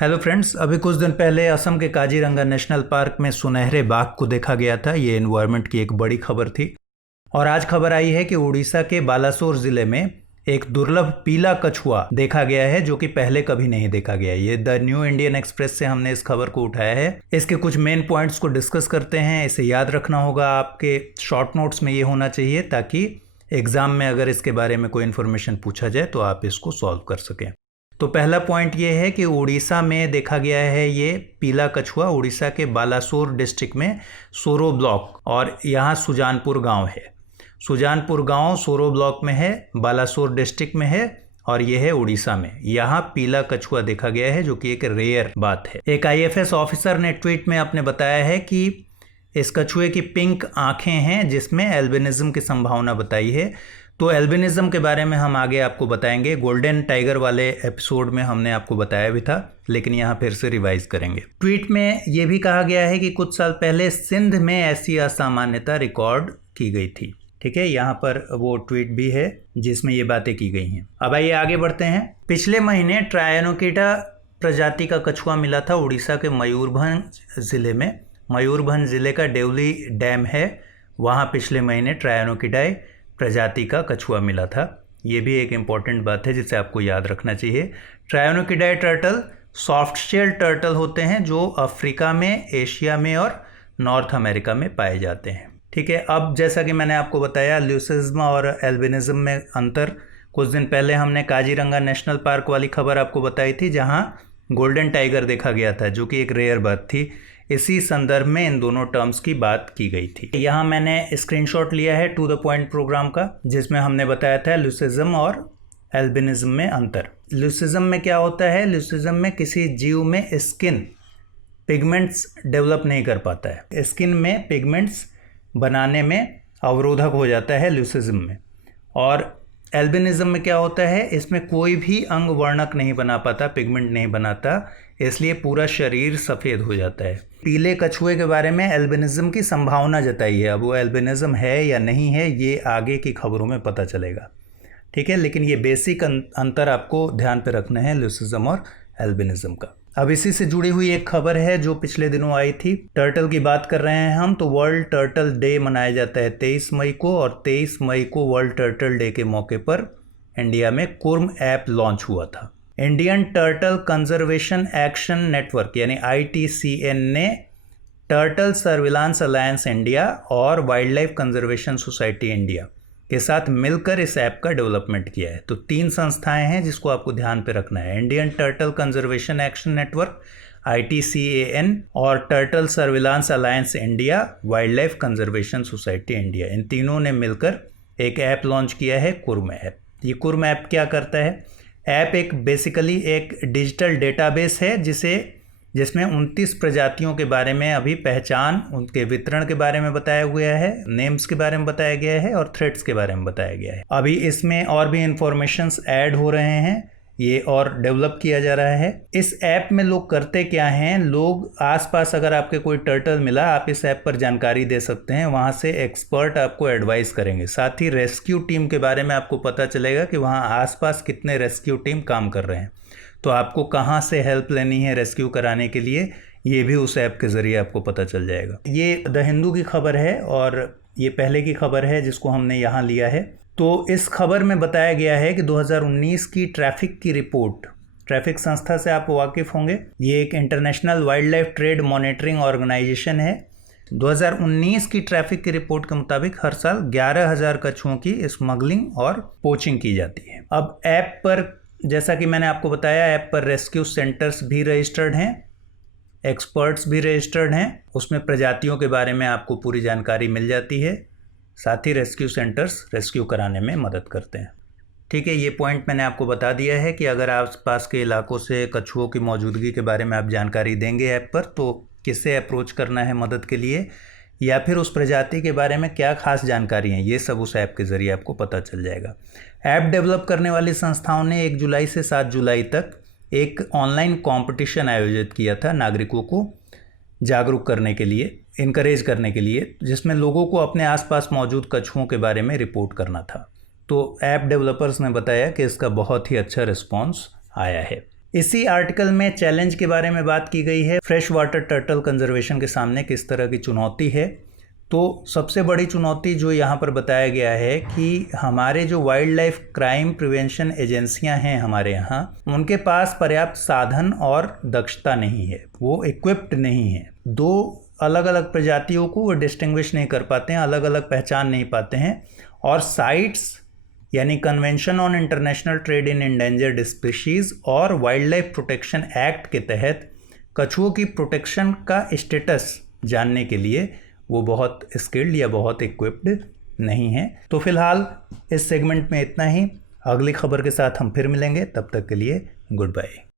Hello friends, अभी कुछ दिन पहले असम के काजीरंगा नेशनल पार्क में सुनहरे बाघ को देखा गया था। ये एनवायरनमेंट की एक बड़ी खबर थी। और आज खबर आई है कि उड़ीसा के बालासोर जिले में एक दुर्लभ पीला कछुआ देखा गया है, जो कि पहले कभी नहीं देखा गया। ये द न्यू इंडियन एक्सप्रेस से हमने इस खबर को उठाया है। इसके कुछ मेन पॉइंट्स को डिस्कस करते हैं। इसे याद रखना होगा, आपके शॉर्ट नोट्स में ये होना चाहिए, ताकि एग्जाम में अगर इसके बारे में कोई इन्फॉर्मेशन पूछा जाए तो आप इसको सॉल्व कर सकें। तो पहला पॉइंट ये है कि उड़ीसा में देखा गया है ये पीला कछुआ। उड़ीसा के बालासोर डिस्ट्रिक्ट में सोरो ब्लॉक, और यहाँ सुजानपुर गांव है। सुजानपुर गांव सोरो ब्लॉक में है, बालासोर डिस्ट्रिक्ट में है, और ये है उड़ीसा में। यहाँ पीला कछुआ देखा गया है, जो कि एक रेयर बात है। एक आईएफएस ऑफिसर ने ट्वीट में आपने बताया है कि इस कछुए की पिंक आंखें हैं, जिसमें एल्बिनिज्म की संभावना बताई है। तो एल्बिनिज्म के बारे में हम आगे आपको बताएंगे। गोल्डन टाइगर वाले एपिसोड में हमने आपको बताया भी था, लेकिन यहाँ फिर से रिवाइज करेंगे। ट्वीट में ये भी कहा गया है कि कुछ साल पहले सिंध में ऐसी असामान्यता रिकॉर्ड की गई थी। ठीक है, यहाँ पर वो ट्वीट भी है जिसमें ये बातें की गई हैं। अब आइए आगे बढ़ते हैं। पिछले महीने ट्रायनोकिटा प्रजाति का कछुआ मिला था उड़ीसा के मयूरभंज जिले में। मयूरभंज जिले का देवली डैम है, वहाँ पिछले महीने ट्रायनोकिडाई प्रजाति का कछुआ मिला था। ये भी एक इम्पॉर्टेंट बात है जिसे आपको याद रखना चाहिए। ट्रायनोकिडाई टर्टल सॉफ्ट शेल टर्टल होते हैं, जो अफ्रीका में, एशिया में और नॉर्थ अमेरिका में पाए जाते हैं। ठीक है, अब जैसा कि मैंने आपको बताया ल्यूसिज्म और एल्बिनिज्म में अंतर। कुछ दिन पहले हमने काजीरंगा नेशनल पार्क वाली खबर आपको बताई थी, जहाँ गोल्डन टाइगर देखा गया था, जो कि एक रेयर बात थी। इसी संदर्भ में इन दोनों टर्म्स की बात की गई थी। यहाँ मैंने स्क्रीनशॉट लिया है टू द पॉइंट प्रोग्राम का, जिसमें हमने बताया था ल्यूसिज्म और एल्बिनिज्म में अंतर। ल्यूसिज्म में क्या होता है? ल्यूसिज्म में किसी जीव में स्किन पिगमेंट्स डेवलप नहीं कर पाता है, स्किन में पिगमेंट्स बनाने में अवरोधक हो जाता है ल्यूसिज्म में। और एल्बिनिज्म में क्या होता है? इसमें कोई भी अंग वर्णक नहीं बना पाता, पिगमेंट नहीं बनाता, इसलिए पूरा शरीर सफ़ेद हो जाता है। पीले कछुए के बारे में एल्बिनिज्म की संभावना जताई है। अब वो एल्बिनिज्म है या नहीं है, ये आगे की खबरों में पता चलेगा। ठीक है, लेकिन ये बेसिक अंतर आपको ध्यान पे रखना है ल्यूसिज्म और एल्बिनिज्म का। अब इसी से जुड़ी हुई एक खबर है जो पिछले दिनों आई थी। टर्टल की बात कर रहे हैं हम, तो वर्ल्ड टर्टल डे मनाया जाता है 23 मई को, और 23 मई को वर्ल्ड टर्टल डे के मौके पर इंडिया में कुर्म ऐप लॉन्च हुआ था। Indian turtle conservation action network यानी ITCN ने टर्टल सर्विलांस अलायंस इंडिया और wild life conservation society India के साथ मिलकर इस ऐप का डेवलपमेंट किया है। तो 3 संस्थाएं हैं जिसको आपको ध्यान पे रखना है: Indian turtle conservation action network ITCAN और turtle surveillance alliance India, wildlife conservation society India. इन तीनों ने मिलकर एक ऐप लॉन्च किया है, कुर्म ऐप। ये कुर्म ऐप क्या करता है? ऐप एक बेसिकली एक डिजिटल डेटाबेस है जिसमें 29 प्रजातियों के बारे में अभी पहचान, उनके वितरण के बारे में बताया गया है, नेम्स के बारे में बताया गया है और थ्रेड्स के बारे में बताया गया है। अभी इसमें और भी इंफॉर्मेशंस ऐड हो रहे हैं, ये और डेवलप किया जा रहा है। इस ऐप में लोग करते क्या हैं? लोग आसपास अगर आपके कोई टर्टल मिला, आप इस ऐप पर जानकारी दे सकते हैं, वहाँ से एक्सपर्ट आपको एडवाइस करेंगे। साथ ही रेस्क्यू टीम के बारे में आपको पता चलेगा कि वहाँ आसपास कितने रेस्क्यू टीम काम कर रहे हैं, तो आपको कहाँ से हेल्प लेनी है रेस्क्यू कराने के लिए, ये भी उस ऐप के ज़रिए आपको पता चल जाएगा। ये द हिंदू की खबर है और ये पहले की खबर है जिसको हमने यहाँ लिया है। तो इस खबर में बताया गया है कि 2019 की ट्रैफिक की रिपोर्ट, ट्रैफिक संस्था से आप वाकिफ़ होंगे, ये एक international wildlife trade monitoring organisation है। 2019 की ट्रैफिक की रिपोर्ट के मुताबिक हर साल 11,000 कछुओं की स्मगलिंग और पोचिंग की जाती है। अब ऐप पर, जैसा कि मैंने आपको बताया, ऐप पर रेस्क्यू सेंटर्स भी रजिस्टर्ड हैं, एक्सपर्ट्स भी रजिस्टर्ड हैं, उसमें प्रजातियों के बारे में आपको पूरी जानकारी मिल जाती है। साथ ही रेस्क्यू सेंटर्स रेस्क्यू कराने में मदद करते हैं। ठीक है, ये पॉइंट मैंने आपको बता दिया है कि अगर आसपास के इलाकों से कछुओं की मौजूदगी के बारे में आप जानकारी देंगे ऐप पर, तो किससे अप्रोच करना है मदद के लिए, या फिर उस प्रजाति के बारे में क्या खास जानकारी है, ये सब उस ऐप के ज़रिए आपको पता चल जाएगा। ऐप डेवलप करने वाली संस्थाओं ने 1 जुलाई से 7 जुलाई तक एक ऑनलाइन कंपटीशन आयोजित किया था नागरिकों को जागरूक करने के लिए, इनकरेज करने के लिए, जिसमें लोगों को अपने आसपास मौजूद कछुओं के बारे में रिपोर्ट करना था। तो ऐप डेवलपर्स ने बताया कि इसका बहुत ही अच्छा रिस्पॉन्स आया है। इसी आर्टिकल में चैलेंज के बारे में बात की गई है, फ्रेश वाटर टर्टल कंजर्वेशन के सामने किस तरह की चुनौती है। तो सबसे बड़ी चुनौती जो यहाँ पर बताया गया है कि हमारे जो वाइल्ड लाइफ क्राइम प्रिवेंशन एजेंसियाँ हैं हमारे यहाँ, उनके पास पर्याप्त साधन और दक्षता नहीं है, वो इक्विप्ड नहीं है। दो अलग अलग प्रजातियों को वो डिस्टिंग्विश नहीं कर पाते हैं, अलग अलग पहचान नहीं पाते हैं। और साइट्स यानी convention on international trade in endangered species और वाइल्ड लाइफ प्रोटेक्शन एक्ट के तहत कछुओं की प्रोटेक्शन का स्टेटस जानने के लिए वो बहुत स्किल्ड या बहुत इक्विप्ड नहीं है। तो फिलहाल इस सेगमेंट में इतना ही। अगली खबर के साथ हम फिर मिलेंगे, तब तक के लिए गुड बाय।